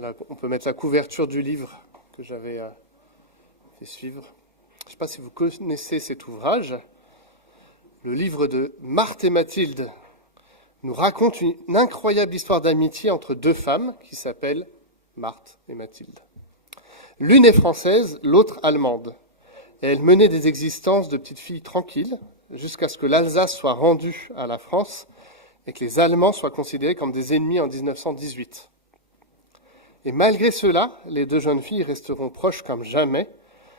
Voilà, on peut mettre la couverture du livre que j'avais fait suivre. Je ne sais pas si vous connaissez cet ouvrage. Le livre de Marthe et Mathilde nous raconte une incroyable histoire d'amitié entre deux femmes qui s'appellent Marthe et Mathilde. L'une est française, l'autre allemande. Et elles menaient des existences de petites filles tranquilles jusqu'à ce que l'Alsace soit rendue à la France et que les Allemands soient considérés comme des ennemis en 1918. Et malgré cela, les deux jeunes filles resteront proches comme jamais,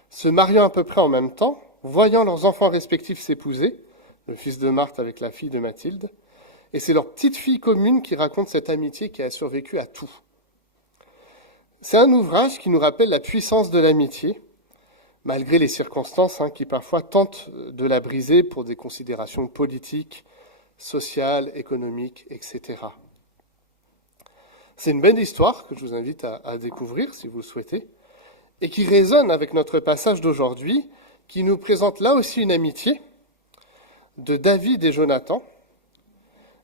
se mariant à peu près en même temps, voyant leurs enfants respectifs s'épouser, le fils de Marthe avec la fille de Mathilde, et c'est leur petite fille commune qui raconte cette amitié qui a survécu à tout. C'est un ouvrage qui nous rappelle la puissance de l'amitié, malgré les circonstances qui parfois tentent de la briser pour des considérations politiques, sociales, économiques, etc. C'est une belle histoire que je vous invite à découvrir si vous le souhaitez, et qui résonne avec notre passage d'aujourd'hui, qui nous présente là aussi une amitié de David et Jonathan,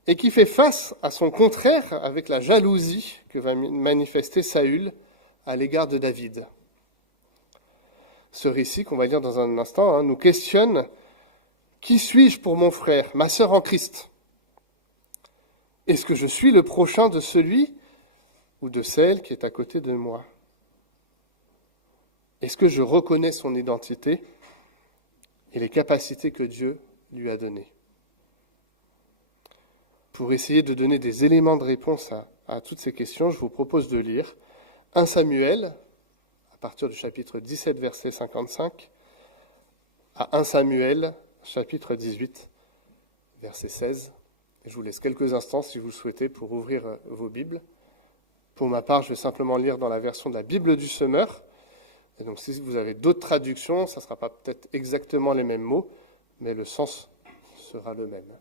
et qui fait face à son contraire avec la jalousie que va manifester Saül à l'égard de David. Ce récit, qu'on va lire dans un instant, nous questionne « Qui suis-je pour mon frère, ma sœur en Christ ? Est-ce que je suis le prochain de celui ou de celle qui est à côté de moi ? Est-ce que je reconnais son identité et les capacités que Dieu lui a données ? » Pour essayer de donner des éléments de réponse à toutes ces questions, je vous propose de lire 1 Samuel, à partir du chapitre 17, verset 55, à 1 Samuel, chapitre 18, verset 16. Et je vous laisse quelques instants, si vous le souhaitez, pour ouvrir vos Bibles. Pour ma part, je vais simplement lire dans la version de la Bible du Semeur. Et donc, si vous avez d'autres traductions, ça ne sera pas peut-être exactement les mêmes mots, mais le sens sera le même.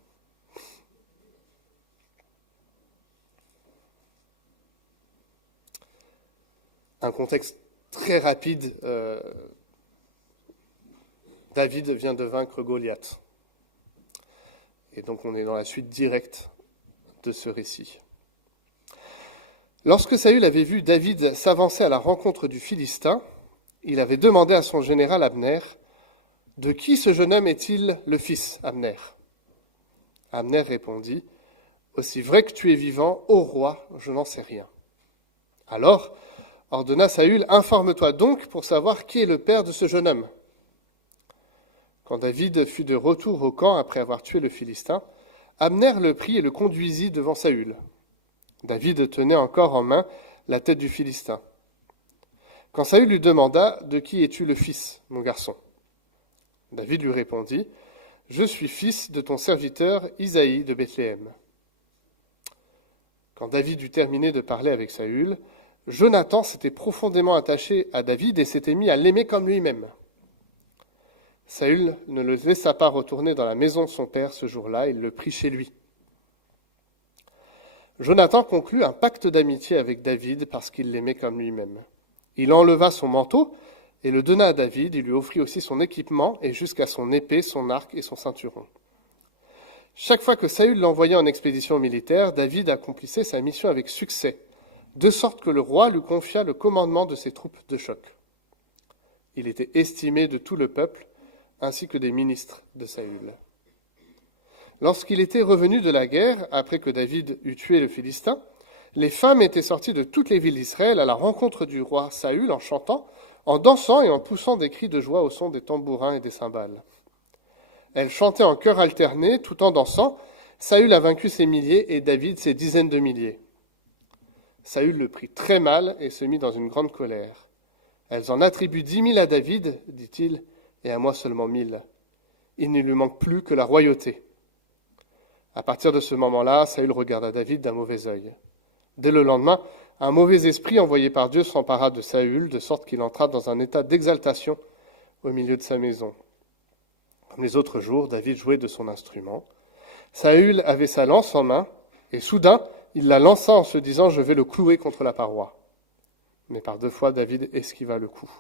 Un contexte très rapide. David vient de vaincre Goliath. Et donc on est dans la suite directe de ce récit. Lorsque Saül avait vu David s'avancer à la rencontre du Philistin, il avait demandé à son général Abner, « De qui ce jeune homme est-il le fils, Abner ?» Abner répondit, « Aussi vrai que tu es vivant, ô roi, je n'en sais rien. » Alors, ordonna Saül, « Informe-toi donc pour savoir qui est le père de ce jeune homme. » Quand David fut de retour au camp après avoir tué le Philistin, Abner le prit et le conduisit devant Saül. David tenait encore en main la tête du Philistin. Quand Saül lui demanda, « De qui es-tu le fils, mon garçon ?» David lui répondit, « Je suis fils de ton serviteur Isaïe de Bethléem. » Quand David eut terminé de parler avec Saül, Jonathan s'était profondément attaché à David et s'était mis à l'aimer comme lui-même. Saül ne le laissa pas retourner dans la maison de son père ce jour-là, il le prit chez lui. Jonathan conclut un pacte d'amitié avec David parce qu'il l'aimait comme lui-même. Il enleva son manteau et le donna à David, il lui offrit aussi son équipement et jusqu'à son épée, son arc et son ceinturon. Chaque fois que Saül l'envoyait en expédition militaire, David accomplissait sa mission avec succès, de sorte que le roi lui confia le commandement de ses troupes de choc. Il était estimé de tout le peuple, ainsi que des ministres de Saül. Lorsqu'il était revenu de la guerre, après que David eut tué le Philistin, les femmes étaient sorties de toutes les villes d'Israël à la rencontre du roi Saül en chantant, en dansant et en poussant des cris de joie au son des tambourins et des cymbales. Elles chantaient en chœur alterné, tout en dansant. Saül a vaincu ses milliers et David ses dizaines de milliers. Saül le prit très mal et se mit dans une grande colère. Elles en attribuent 10 000 à David, dit-il, et à moi seulement 1000. Il ne lui manque plus que la royauté. À partir de ce moment-là, Saül regarda David d'un mauvais œil. Dès le lendemain, un mauvais esprit envoyé par Dieu s'empara de Saül, de sorte qu'il entra dans un état d'exaltation au milieu de sa maison. Comme les autres jours, David jouait de son instrument. Saül avait sa lance en main, et soudain, il la lança en se disant « Je vais le clouer contre la paroi ». Mais par 2 fois, David esquiva le coup.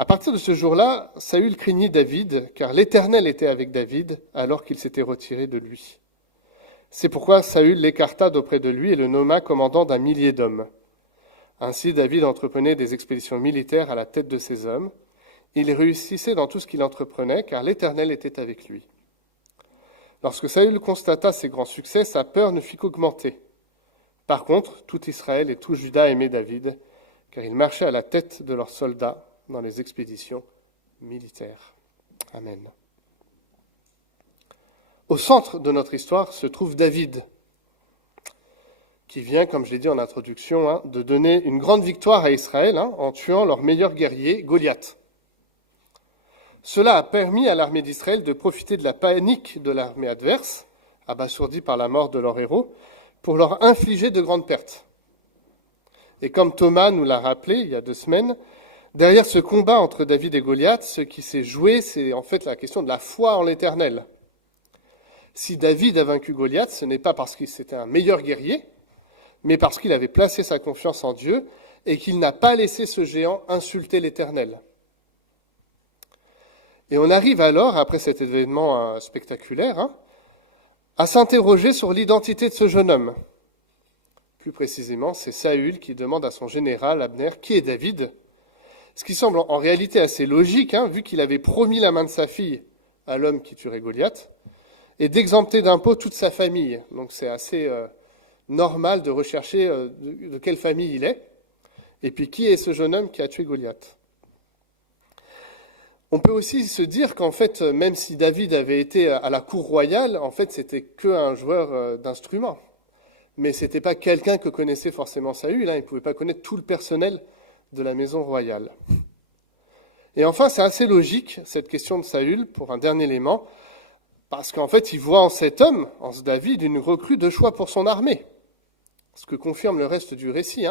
À partir de ce jour-là, Saül craignit David, car l'Éternel était avec David, alors qu'il s'était retiré de lui. C'est pourquoi Saül l'écarta d'auprès de lui et le nomma commandant d'1 000 d'hommes. Ainsi, David entreprenait des expéditions militaires à la tête de ses hommes. Il réussissait dans tout ce qu'il entreprenait, car l'Éternel était avec lui. Lorsque Saül constata ses grands succès, sa peur ne fit qu'augmenter. Par contre, tout Israël et tout Juda aimaient David, car il marchait à la tête de leurs soldats dans les expéditions militaires. Amen. Au centre de notre histoire se trouve David, qui vient, comme je l'ai dit en introduction, de donner une grande victoire à Israël en tuant leur meilleur guerrier, Goliath. Cela a permis à l'armée d'Israël de profiter de la panique de l'armée adverse, abasourdie par la mort de leur héros, pour leur infliger de grandes pertes. Et comme Thomas nous l'a rappelé il y a 2 semaines, derrière ce combat entre David et Goliath, ce qui s'est joué, c'est en fait la question de la foi en l'Éternel. Si David a vaincu Goliath, ce n'est pas parce qu'il était un meilleur guerrier, mais parce qu'il avait placé sa confiance en Dieu et qu'il n'a pas laissé ce géant insulter l'Éternel. Et on arrive alors, après cet événement spectaculaire, à s'interroger sur l'identité de ce jeune homme. Plus précisément, c'est Saül qui demande à son général, Abner, qui est David, ce qui semble en réalité assez logique, vu qu'il avait promis la main de sa fille à l'homme qui tuerait Goliath, et d'exempter d'impôts toute sa famille. Donc c'est assez normal de rechercher de quelle famille il est, et puis qui est ce jeune homme qui a tué Goliath. On peut aussi se dire qu'en fait, même si David avait été à la cour royale, en fait, c'était qu'un joueur d'instruments. Mais ce n'était pas quelqu'un que connaissait forcément Saül, il ne pouvait pas connaître tout le personnel de la maison royale. Et enfin, c'est assez logique, cette question de Saül, pour un dernier élément, parce qu'en fait, il voit en cet homme, en ce David, une recrue de choix pour son armée, ce que confirme le reste du récit.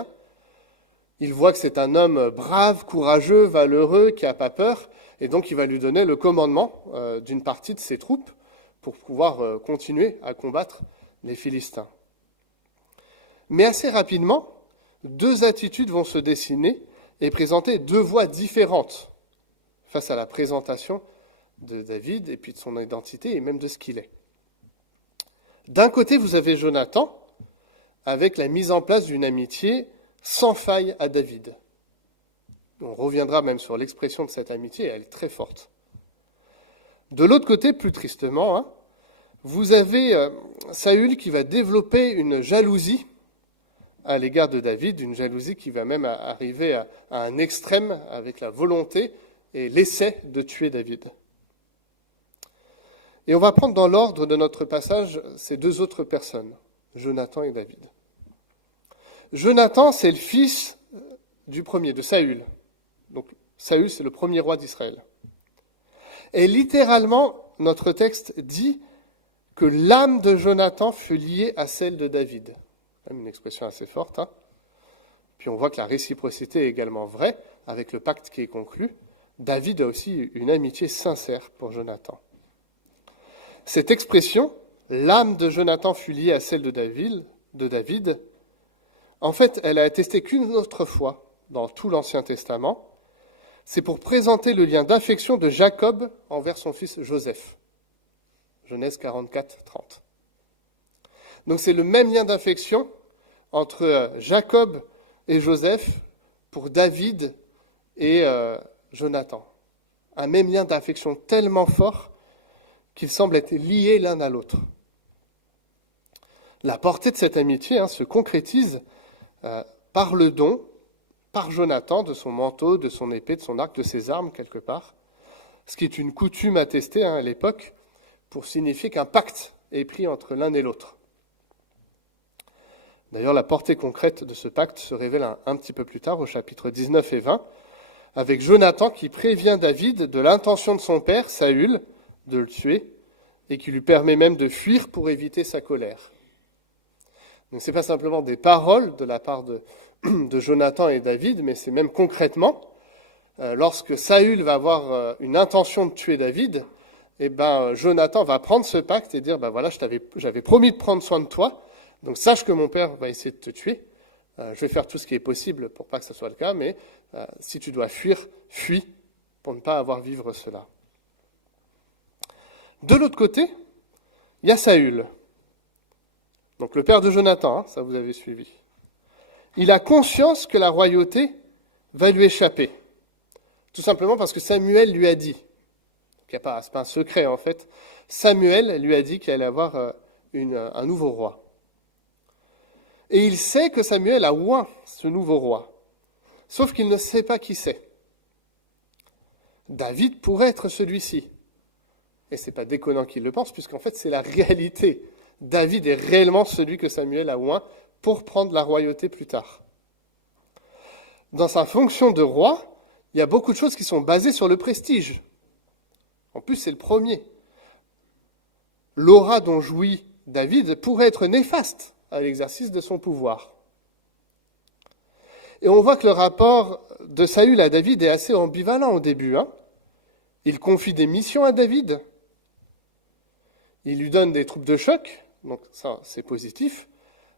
Il voit que c'est un homme brave, courageux, valeureux, qui n'a pas peur, et donc il va lui donner le commandement d'une partie de ses troupes pour pouvoir continuer à combattre les Philistins. Mais assez rapidement, 2 attitudes vont se dessiner et présenter 2 voies différentes face à la présentation de David et puis de son identité et même de ce qu'il est. D'un côté, vous avez Jonathan avec la mise en place d'une amitié sans faille à David. On reviendra même sur l'expression de cette amitié, elle est très forte. De l'autre côté, plus tristement, vous avez Saül qui va développer une jalousie à l'égard de David, une jalousie qui va même arriver à un extrême avec la volonté et l'essai de tuer David. Et on va prendre dans l'ordre de notre passage ces 2 autres personnes, Jonathan et David. Jonathan, c'est le fils du premier, de Saül. Donc Saül, c'est le premier roi d'Israël. Et littéralement, notre texte dit que l'âme de Jonathan fut liée à celle de David. C'est une expression assez forte. Puis on voit que la réciprocité est également vraie, avec le pacte qui est conclu. David a aussi une amitié sincère pour Jonathan. Cette expression, l'âme de Jonathan fut liée à celle de David, en fait, elle a attesté qu'une autre fois dans tout l'Ancien Testament, c'est pour présenter le lien d'affection de Jacob envers son fils Joseph. Genèse 44, 30. Donc c'est le même lien d'affection entre Jacob et Joseph pour David et Jonathan. Un même lien d'affection tellement fort qu'ils semblent être liés l'un à l'autre. La portée de cette amitié se concrétise par le don, par Jonathan, de son manteau, de son épée, de son arc, de ses armes, quelque part, ce qui est une coutume attestée à l'époque pour signifier qu'un pacte est pris entre l'un et l'autre. D'ailleurs, la portée concrète de ce pacte se révèle un petit peu plus tard, au chapitre 19 et 20, avec Jonathan qui prévient David de l'intention de son père, Saül, de le tuer, et qui lui permet même de fuir pour éviter sa colère. Donc ce n'est pas simplement des paroles de la part de Jonathan et David, mais c'est même concrètement, lorsque Saül va avoir une intention de tuer David, Jonathan va prendre ce pacte et dire, voilà, j'avais promis de prendre soin de toi, donc sache que mon père va essayer de te tuer, je vais faire tout ce qui est possible pour pas que ce soit le cas, mais si tu dois fuir, fuis pour ne pas avoir à vivre cela. De l'autre côté, il y a Saül, donc le père de Jonathan, ça vous avez suivi. il a conscience que la royauté va lui échapper. Tout simplement parce que Samuel lui a dit. C'est pas un secret en fait. Samuel lui a dit qu'il allait avoir un nouveau roi. Et il sait que Samuel a oint ce nouveau roi. Sauf qu'il ne sait pas qui c'est. David pourrait être celui-ci. Et c'est pas déconnant qu'il le pense, puisqu'en fait c'est la réalité. David est réellement celui que Samuel a oint pour prendre la royauté plus tard. Dans sa fonction de roi, il y a beaucoup de choses qui sont basées sur le prestige. En plus, c'est le premier. L'aura dont jouit David pourrait être néfaste à l'exercice de son pouvoir. Et on voit que le rapport de Saül à David est assez ambivalent au début. Il confie des missions à David. Il lui donne des troupes de choc, donc ça c'est positif.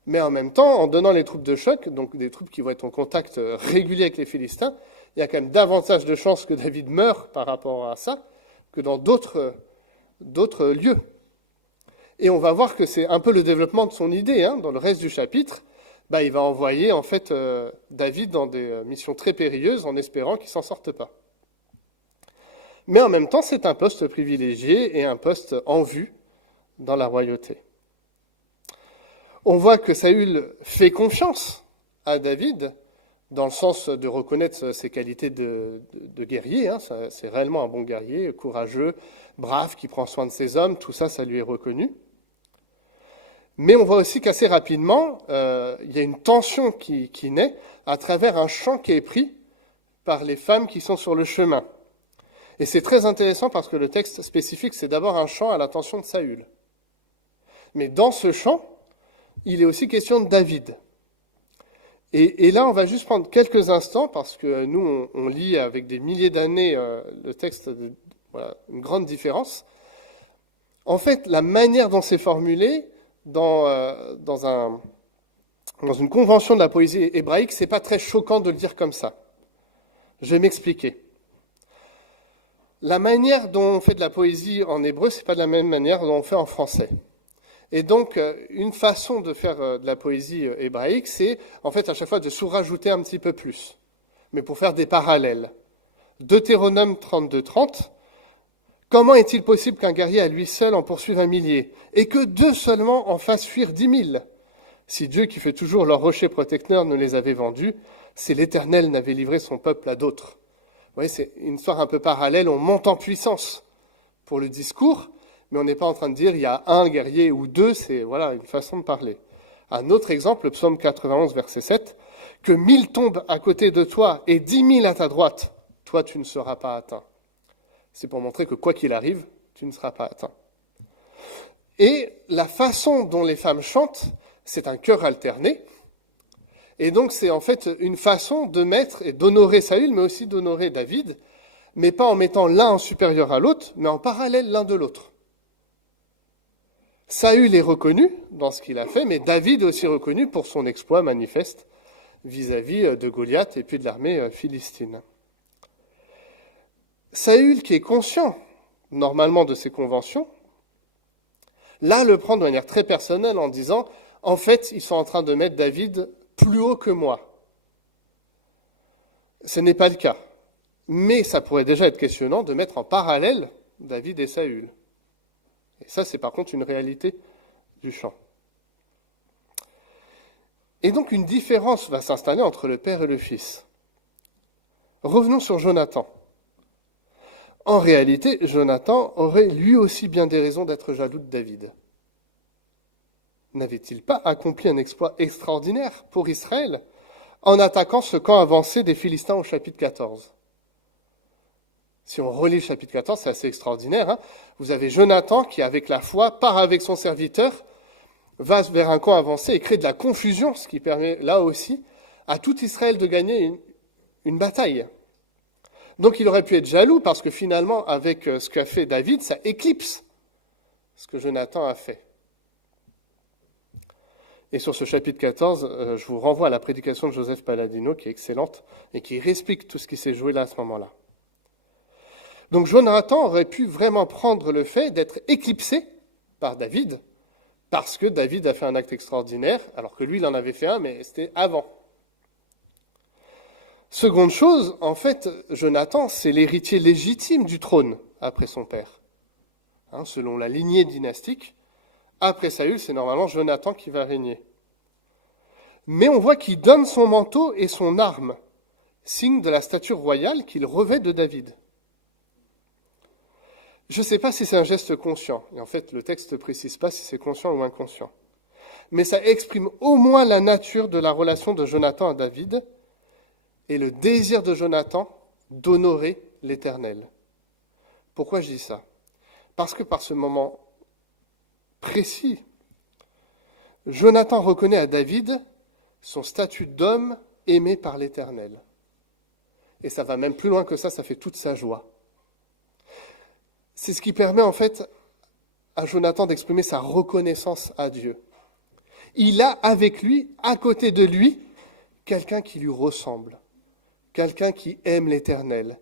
Mais en même temps, en donnant les troupes de choc, donc des troupes qui vont être en contact régulier avec les Philistins, il y a quand même davantage de chances que David meure par rapport à ça que dans d'autres lieux. Et on va voir que c'est un peu le développement de son idée. Dans le reste du chapitre, il va envoyer en fait David dans des missions très périlleuses en espérant qu'il ne s'en sorte pas. Mais en même temps, c'est un poste privilégié et un poste en vue dans la royauté. On voit que Saül fait confiance à David dans le sens de reconnaître ses qualités de guerrier. C'est réellement un bon guerrier, courageux, brave, qui prend soin de ses hommes. Tout ça, ça lui est reconnu. Mais on voit aussi qu'assez rapidement, il y a une tension qui naît à travers un chant qui est pris par les femmes qui sont sur le chemin. Et c'est très intéressant parce que le texte spécifique, c'est d'abord un chant à l'attention de Saül. Mais dans ce chant, il est aussi question de David. Et là, on va juste prendre quelques instants, parce que nous, on lit avec des milliers d'années le texte, une grande différence. En fait, la manière dont c'est formulé, dans une convention de la poésie hébraïque, c'est pas très choquant de le dire comme ça. Je vais m'expliquer. La manière dont on fait de la poésie en hébreu, c'est pas de la même manière dont on fait en français. Et donc, une façon de faire de la poésie hébraïque, c'est en fait à chaque fois de sous-rajouter un petit peu plus, mais pour faire des parallèles. Deutéronome 32:30, comment est-il possible qu'un guerrier à lui seul en poursuive 1 000, et que 2 seulement en fassent fuir 10 000? Si Dieu, qui fait toujours leur rocher protecteur, ne les avait vendus, c'est l'Éternel n'avait livré son peuple à d'autres. Vous voyez, c'est une histoire un peu parallèle, on monte en puissance pour le discours, mais on n'est pas en train de dire il y a un guerrier ou 2, c'est une façon de parler. Un autre exemple, le psaume 91, verset 7, que 1000 tombent à côté de toi et 10 000 à ta droite, toi tu ne seras pas atteint. C'est pour montrer que quoi qu'il arrive, tu ne seras pas atteint. Et la façon dont les femmes chantent, c'est un chœur alterné. Et donc c'est en fait une façon de mettre et d'honorer Saül, mais aussi d'honorer David, mais pas en mettant l'un en supérieur à l'autre, mais en parallèle l'un de l'autre. Saül est reconnu dans ce qu'il a fait, mais David est aussi reconnu pour son exploit manifeste vis-à-vis de Goliath et puis de l'armée philistine. Saül, qui est conscient normalement de ces conventions, là le prend de manière très personnelle en disant « En fait, ils sont en train de mettre David plus haut que moi. » Ce n'est pas le cas. Mais ça pourrait déjà être questionnant de mettre en parallèle David et Saül. Et ça, c'est par contre une réalité du chant. Et donc une différence va s'installer entre le père et le fils. Revenons sur Jonathan. En réalité, Jonathan aurait lui aussi bien des raisons d'être jaloux de David. N'avait-il pas accompli un exploit extraordinaire pour Israël en attaquant ce camp avancé des Philistins au chapitre 14 ? Si on relit le chapitre 14, c'est assez extraordinaire. Vous avez Jonathan qui, avec la foi, part avec son serviteur, va vers un camp avancé et crée de la confusion, ce qui permet là aussi à tout Israël de gagner une bataille. Donc il aurait pu être jaloux parce que finalement, avec ce qu'a fait David, ça éclipse ce que Jonathan a fait. Et sur ce chapitre 14, je vous renvoie à la prédication de Joseph Palladino, qui est excellente et qui explique tout ce qui s'est joué là à ce moment-là. Donc Jonathan aurait pu vraiment prendre le fait d'être éclipsé par David, parce que David a fait un acte extraordinaire, alors que lui, il en avait fait un, mais c'était avant. Seconde chose, en fait, Jonathan, c'est l'héritier légitime du trône après son père. Selon la lignée dynastique, après Saül, c'est normalement Jonathan qui va régner. Mais on voit qu'il donne son manteau et son arme, signe de la stature royale qu'il revêt de David. Je ne sais pas si c'est un geste conscient, et en fait le texte ne précise pas si c'est conscient ou inconscient. Mais ça exprime au moins la nature de la relation de Jonathan à David et le désir de Jonathan d'honorer l'Éternel. Pourquoi je dis ça ? Parce que par ce moment précis, Jonathan reconnaît à David son statut d'homme aimé par l'Éternel. Et ça va même plus loin que ça fait toute sa joie. C'est ce qui permet en fait à Jonathan d'exprimer sa reconnaissance à Dieu. Il a avec lui, à côté de lui, quelqu'un qui lui ressemble, quelqu'un qui aime l'Éternel,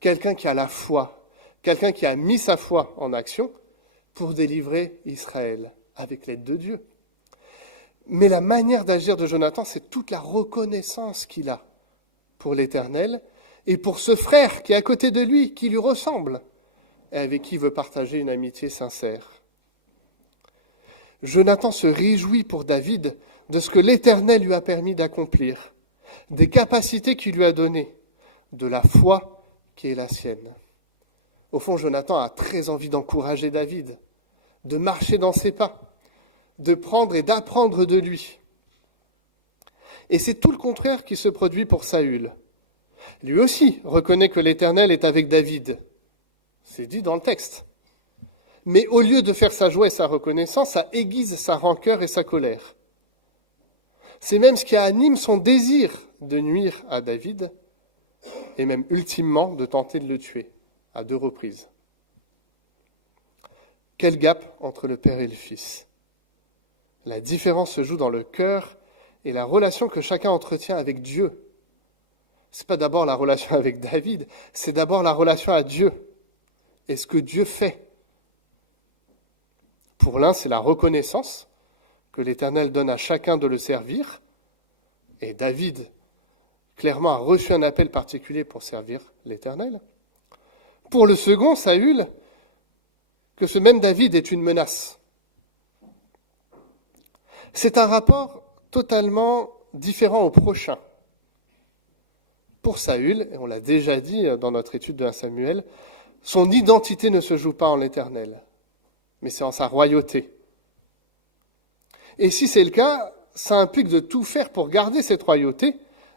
quelqu'un qui a la foi, quelqu'un qui a mis sa foi en action pour délivrer Israël avec l'aide de Dieu. Mais la manière d'agir de Jonathan, c'est toute la reconnaissance qu'il a pour l'Éternel et pour ce frère qui est à côté de lui, qui lui ressemble et avec qui il veut partager une amitié sincère. Jonathan se réjouit pour David de ce que l'Éternel lui a permis d'accomplir, des capacités qu'il lui a données, de la foi qui est la sienne. Au fond, Jonathan a très envie d'encourager David, de marcher dans ses pas, de prendre et d'apprendre de lui. Et c'est tout le contraire qui se produit pour Saül. Lui aussi reconnaît que l'Éternel est avec David. C'est dit dans le texte. Mais au lieu de faire sa joie et sa reconnaissance, ça aiguise sa rancœur et sa colère. C'est même ce qui anime son désir de nuire à David et même ultimement de tenter de le tuer à 2 reprises. Quel gap entre le père et le fils. La différence se joue dans le cœur et la relation que chacun entretient avec Dieu. Ce n'est pas d'abord la relation avec David, c'est d'abord la relation à Dieu et ce que Dieu fait. Pour l'un, c'est la reconnaissance que l'Éternel donne à chacun de le servir. Et David, clairement, a reçu un appel particulier pour servir l'Éternel. Pour le second, Saül, que ce même David est une menace. C'est un rapport totalement différent au prochain. Pour Saül, et on l'a déjà dit dans notre étude de 1 Samuel, son identité ne se joue pas en l'Éternel, mais c'est en sa royauté. Et si c'est le cas, ça implique de tout faire pour garder cette royauté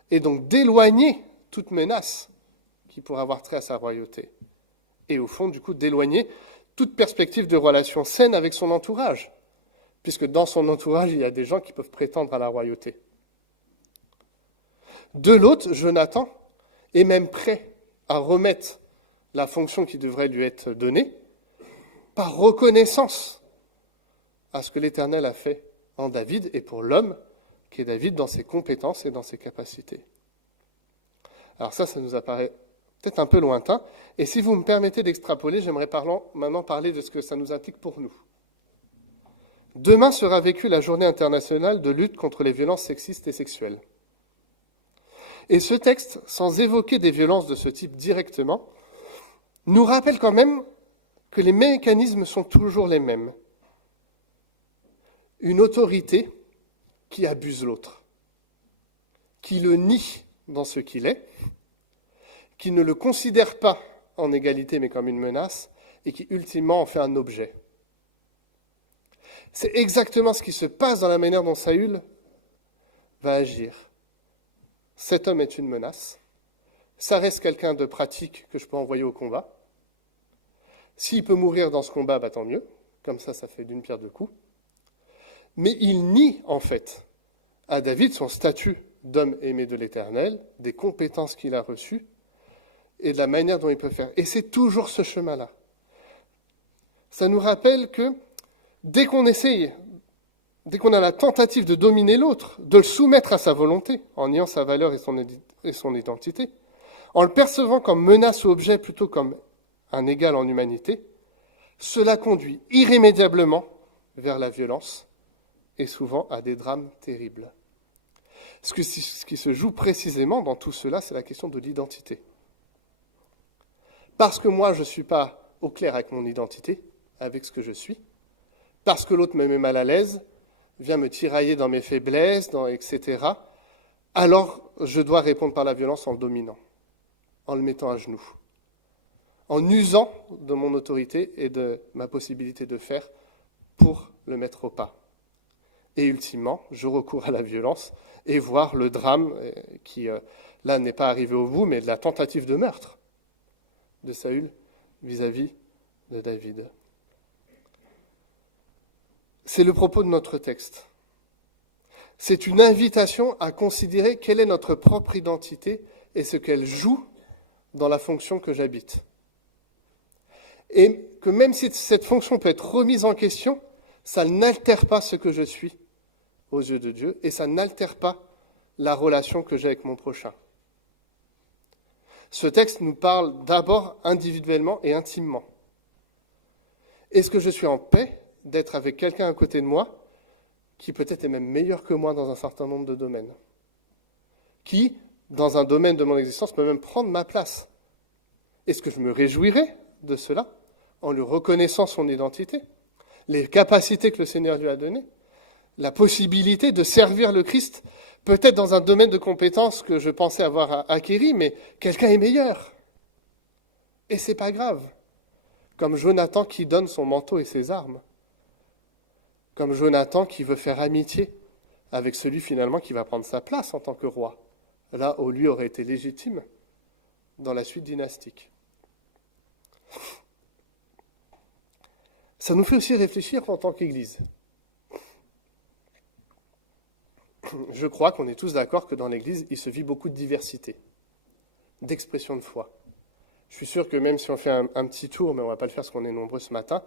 et donc d'éloigner toute menace qui pourrait avoir trait à sa royauté. Et au fond, du coup, d'éloigner toute perspective de relation saine avec son entourage, puisque dans son entourage, il y a des gens qui peuvent prétendre à la royauté. De l'autre, Jonathan est même prêt à remettre la fonction qui devrait lui être donnée par reconnaissance à ce que l'Éternel a fait en David et pour l'homme qui est David dans ses compétences et dans ses capacités. Alors ça nous apparaît peut-être un peu lointain. Et si vous me permettez d'extrapoler, j'aimerais maintenant parler de ce que ça nous implique pour nous. Demain sera vécue la journée internationale de lutte contre les violences sexistes et sexuelles. Et ce texte, sans évoquer des violences de ce type directement, nous rappelle quand même que les mécanismes sont toujours les mêmes. Une autorité qui abuse l'autre, qui le nie dans ce qu'il est, qui ne le considère pas en égalité mais comme une menace, et qui ultimement en fait un objet. C'est exactement ce qui se passe dans la manière dont Saül va agir. Cet homme est une menace. Ça reste quelqu'un de pratique que je peux envoyer au combat. S'il peut mourir dans ce combat, tant mieux. Comme ça fait d'une pierre deux coups. Mais il nie, en fait, à David son statut d'homme aimé de l'Éternel, des compétences qu'il a reçues et de la manière dont il peut faire. Et c'est toujours ce chemin-là. Ça nous rappelle que dès qu'on a la tentative de dominer l'autre, de le soumettre à sa volonté, en niant sa valeur et son identité, en le percevant comme menace ou objet plutôt comme un égal en humanité, cela conduit irrémédiablement vers la violence et souvent à des drames terribles. Ce qui se joue précisément dans tout cela, c'est la question de l'identité. Parce que moi, je ne suis pas au clair avec mon identité, avec ce que je suis, parce que l'autre me met mal à l'aise, vient me tirailler dans mes faiblesses, etc., alors je dois répondre par la violence en le dominant, en le mettant à genoux, en usant de mon autorité et de ma possibilité de faire pour le mettre au pas. Et ultimement, je recours à la violence et voir le drame qui, là, n'est pas arrivé au bout, mais de la tentative de meurtre de Saül vis-à-vis de David. C'est le propos de notre texte. C'est une invitation à considérer quelle est notre propre identité et ce qu'elle joue dans la fonction que j'habite. Et que même si cette fonction peut être remise en question, ça n'altère pas ce que je suis aux yeux de Dieu et ça n'altère pas la relation que j'ai avec mon prochain. Ce texte nous parle d'abord individuellement et intimement. Est-ce que je suis en paix d'être avec quelqu'un à côté de moi qui peut-être est même meilleur que moi dans un certain nombre de domaines, qui, dans un domaine de mon existence, peut même prendre ma place? Est-ce que je me réjouirais de cela en lui reconnaissant son identité, les capacités que le Seigneur lui a données, la possibilité de servir le Christ, peut-être dans un domaine de compétences que je pensais avoir acquis, mais quelqu'un est meilleur. Et c'est pas grave. Comme Jonathan qui donne son manteau et ses armes. Comme Jonathan qui veut faire amitié avec celui finalement qui va prendre sa place en tant que roi, là où lui aurait été légitime dans la suite dynastique. Ça nous fait aussi réfléchir en tant qu'Église. Je crois qu'on est tous d'accord que dans l'Église, il se vit beaucoup de diversité, d'expression de foi. Je suis sûr que même si on fait un petit tour, mais on ne va pas le faire parce qu'on est nombreux ce matin,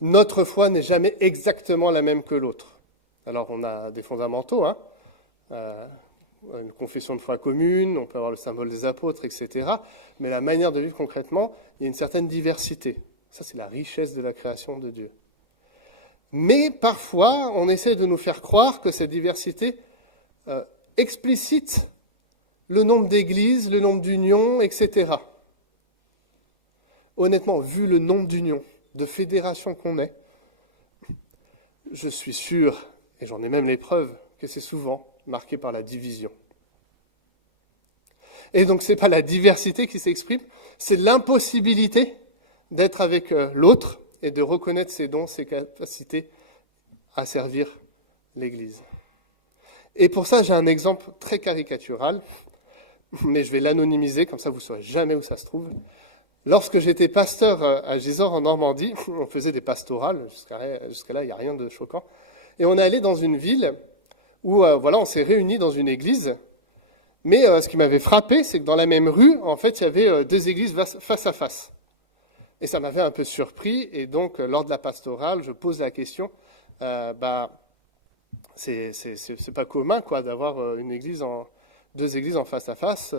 notre foi n'est jamais exactement la même que l'autre. Alors on a des fondamentaux, une confession de foi commune, on peut avoir le symbole des apôtres, etc. Mais la manière de vivre concrètement, il y a une certaine diversité. Ça, c'est la richesse de la création de Dieu. Mais parfois, on essaie de nous faire croire que cette diversité explicite le nombre d'églises, le nombre d'unions, etc. Honnêtement, vu le nombre d'unions, de fédérations qu'on est, je suis sûr, et j'en ai même les preuves, que c'est souvent marqué par la division. Et donc, ce n'est pas la diversité qui s'exprime, c'est l'impossibilité d'être avec l'autre et de reconnaître ses dons, ses capacités à servir l'Église. Et pour ça, j'ai un exemple très caricatural, mais je vais l'anonymiser, comme ça vous ne saurez jamais où ça se trouve. Lorsque j'étais pasteur à Gisors en Normandie, on faisait des pastorales, jusqu'à là il n'y a rien de choquant, et on est allé dans une ville où on s'est réunis dans une église, mais ce qui m'avait frappé, c'est que dans la même rue, en fait, il y avait deux églises face à face. Et ça m'avait un peu surpris, et donc lors de la pastorale, je pose la question, c'est pas commun quoi d'avoir deux églises en face à face.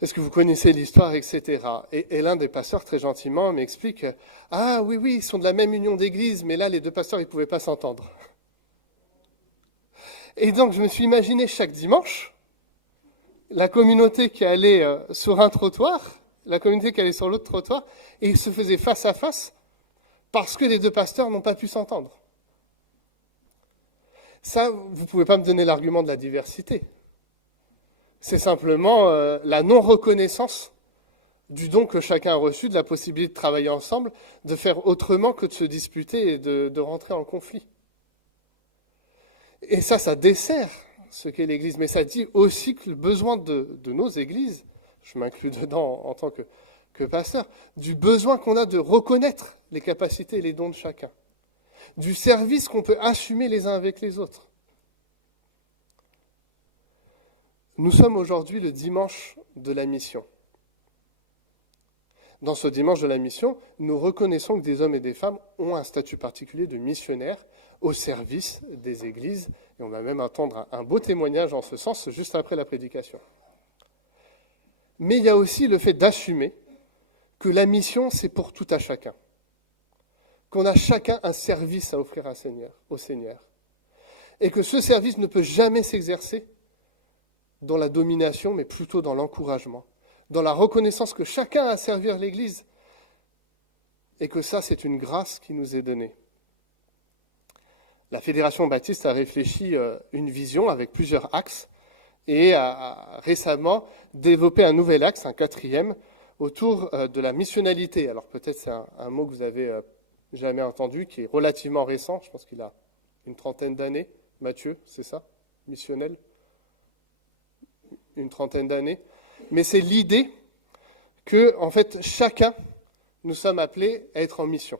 Est-ce que vous connaissez l'histoire, etc. Et l'un des pasteurs, très gentiment, m'explique « Ah oui, ils sont de la même union d'église, mais là, les deux pasteurs, ils ne pouvaient pas s'entendre. » Et donc, je me suis imaginé chaque dimanche, la communauté qui allait sur un trottoir, la communauté qui allait sur l'autre trottoir, et ils se faisaient face à face parce que les deux pasteurs n'ont pas pu s'entendre. Ça, vous ne pouvez pas me donner l'argument de la diversité. C'est simplement la non-reconnaissance du don que chacun a reçu, de la possibilité de travailler ensemble, de faire autrement que de se disputer et de rentrer en conflit. Et ça dessert ce qu'est l'Église. Mais ça dit aussi que le besoin de nos églises, je m'inclus dedans en tant que pasteur, du besoin qu'on a de reconnaître les capacités et les dons de chacun, du service qu'on peut assumer les uns avec les autres. Nous sommes aujourd'hui le dimanche de la mission. Dans ce dimanche de la mission, nous reconnaissons que des hommes et des femmes ont un statut particulier de missionnaires au service des églises, et on va même entendre un beau témoignage en ce sens juste après la prédication. Mais il y a aussi le fait d'assumer que la mission, c'est pour tout à chacun, qu'on a chacun un service à offrir au Seigneur, et que ce service ne peut jamais s'exercer dans la domination, mais plutôt dans l'encouragement, dans la reconnaissance que chacun a à servir l'Église, et que ça, c'est une grâce qui nous est donnée. La Fédération baptiste a réfléchi une vision avec plusieurs axes, et a récemment développé un nouvel axe, un quatrième, autour de la missionnalité. Alors peut-être c'est un mot que vous avez jamais entendu, qui est relativement récent, je pense qu'il a une trentaine d'années. Mathieu, c'est ça? Missionnel? Une trentaine d'années. Mais c'est l'idée que, en fait, chacun, nous sommes appelés à être en mission.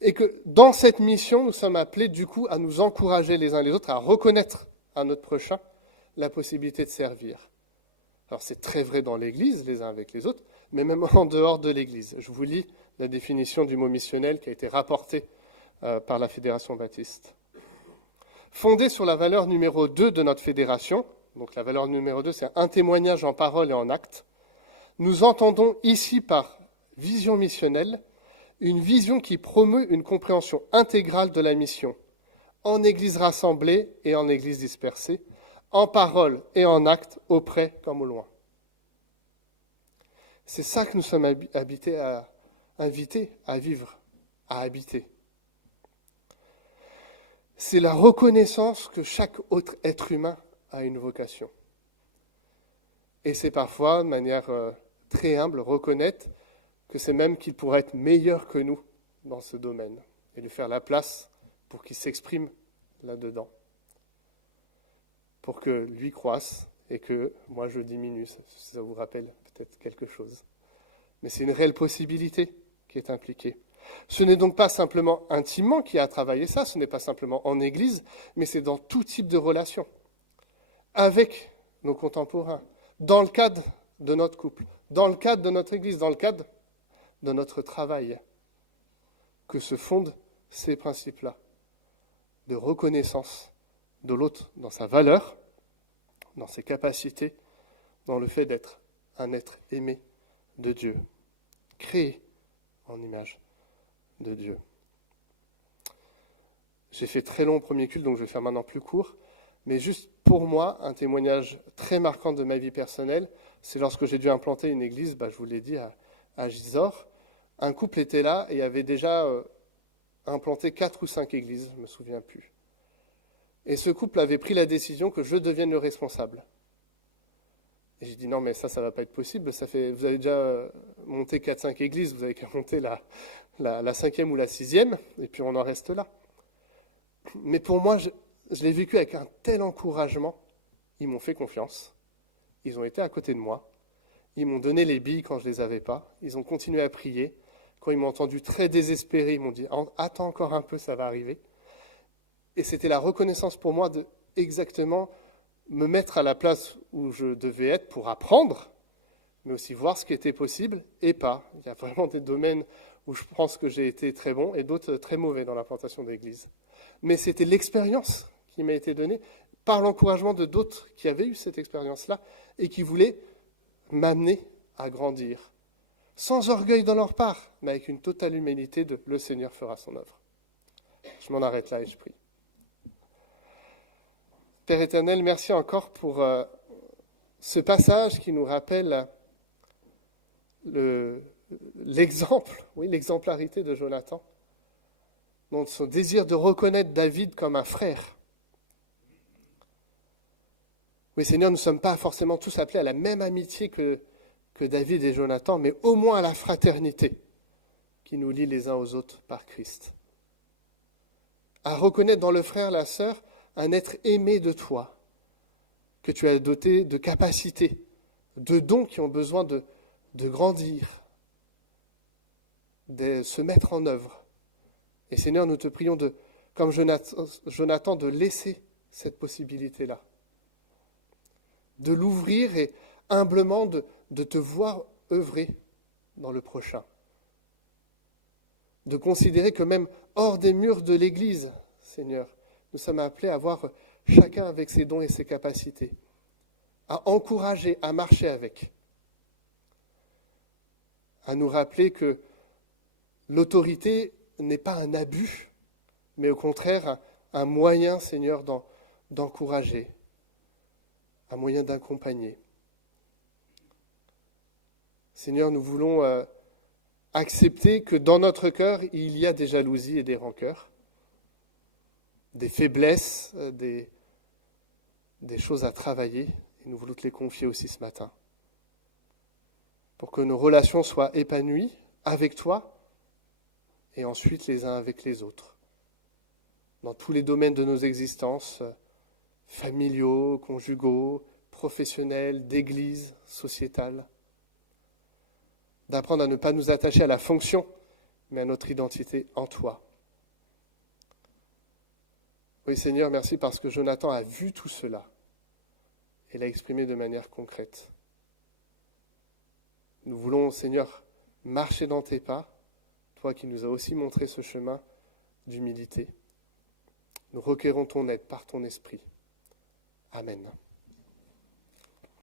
Et que dans cette mission, nous sommes appelés, du coup, à nous encourager les uns les autres, à reconnaître à notre prochain la possibilité de servir. Alors c'est très vrai dans l'Église, les uns avec les autres, mais même en dehors de l'Église. Je vous lis la définition du mot missionnel qui a été rapportée par la Fédération baptiste. Fondée sur la valeur numéro 2 de notre fédération, donc la valeur numéro 2, c'est un témoignage en parole et en acte, nous entendons ici par vision missionnelle une vision qui promeut une compréhension intégrale de la mission, en Église rassemblée et en Église dispersée, en parole et en acte, au près comme au loin. C'est ça que nous sommes invités à vivre, à habiter. C'est la reconnaissance que chaque autre être humain a une vocation. Et c'est parfois, de manière très humble, reconnaître que c'est même qu'il pourrait être meilleur que nous dans ce domaine et lui faire la place pour qu'il s'exprime là-dedans, pour que lui croisse et que moi je diminue, si ça vous rappelle peut-être quelque chose. Mais c'est une réelle possibilité qui est impliquée. Ce n'est donc pas simplement intimement qui a travaillé ça, ce n'est pas simplement en Église, mais c'est dans tout type de relation, avec nos contemporains, dans le cadre de notre couple, dans le cadre de notre Église, dans le cadre de notre travail, que se fondent ces principes-là de reconnaissance de l'autre dans sa valeur, dans ses capacités, dans le fait d'être un être aimé de Dieu, créé en image de Dieu. J'ai fait très long au premier culte, donc je vais faire maintenant plus court, mais juste pour moi, un témoignage très marquant de ma vie personnelle, c'est lorsque j'ai dû implanter une église, je vous l'ai dit, à Gisors. Un couple était là et avait déjà implanté 4 ou 5 églises, je ne me souviens plus. Et ce couple avait pris la décision que je devienne le responsable. Et j'ai dit non, mais ça ne va pas être possible. Vous avez déjà monté 4-5 églises, vous avez qu'à monter la 5e ou la 6e, et puis on en reste là. Mais pour moi, je l'ai vécu avec un tel encouragement. Ils m'ont fait confiance. Ils ont été à côté de moi. Ils m'ont donné les billes quand je ne les avais pas. Ils ont continué à prier. Quand ils m'ont entendu très désespéré, ils m'ont dit « Attends encore un peu, ça va arriver ». Et c'était la reconnaissance pour moi de exactement me mettre à la place où je devais être pour apprendre, mais aussi voir ce qui était possible et pas. Il y a vraiment des domaines où je pense que j'ai été très bon et d'autres très mauvais dans l'implantation d'église. Mais c'était l'expérience qui m'a été donnée par l'encouragement de d'autres qui avaient eu cette expérience-là et qui voulaient m'amener à grandir, sans orgueil dans leur part, mais avec une totale humilité de « le Seigneur fera son œuvre ». Je m'en arrête là et je prie. Père éternel, merci encore pour ce passage qui nous rappelle l'exemple, l'exemplarité de Jonathan, dans son désir de reconnaître David comme un frère. Oui, Seigneur, nous ne sommes pas forcément tous appelés à la même amitié que David et Jonathan, mais au moins à la fraternité qui nous lie les uns aux autres par Christ. À reconnaître dans le frère, la sœur, un être aimé de toi, que tu as doté de capacités, de dons qui ont besoin de grandir, de se mettre en œuvre. Et Seigneur, nous te prions, comme Jonathan, de laisser cette possibilité-là, de l'ouvrir et humblement de te voir œuvrer dans le prochain, de considérer que même hors des murs de l'Église, Seigneur, nous sommes appelés à voir chacun avec ses dons et ses capacités, à encourager, à marcher avec, à nous rappeler que l'autorité n'est pas un abus, mais au contraire un moyen, Seigneur, d'encourager, un moyen d'accompagner. Seigneur, nous voulons accepter que dans notre cœur, il y a des jalousies et des rancœurs, des faiblesses, des choses à travailler, et nous voulons te les confier aussi ce matin. Pour que nos relations soient épanouies avec toi et ensuite les uns avec les autres. Dans tous les domaines de nos existences, familiaux, conjugaux, professionnels, d'église, sociétales. D'apprendre à ne pas nous attacher à la fonction, mais à notre identité en toi. Oui Seigneur, merci parce que Jonathan a vu tout cela et l'a exprimé de manière concrète. Nous voulons, Seigneur, marcher dans tes pas, toi qui nous as aussi montré ce chemin d'humilité. Nous requérons ton aide par ton esprit. Amen.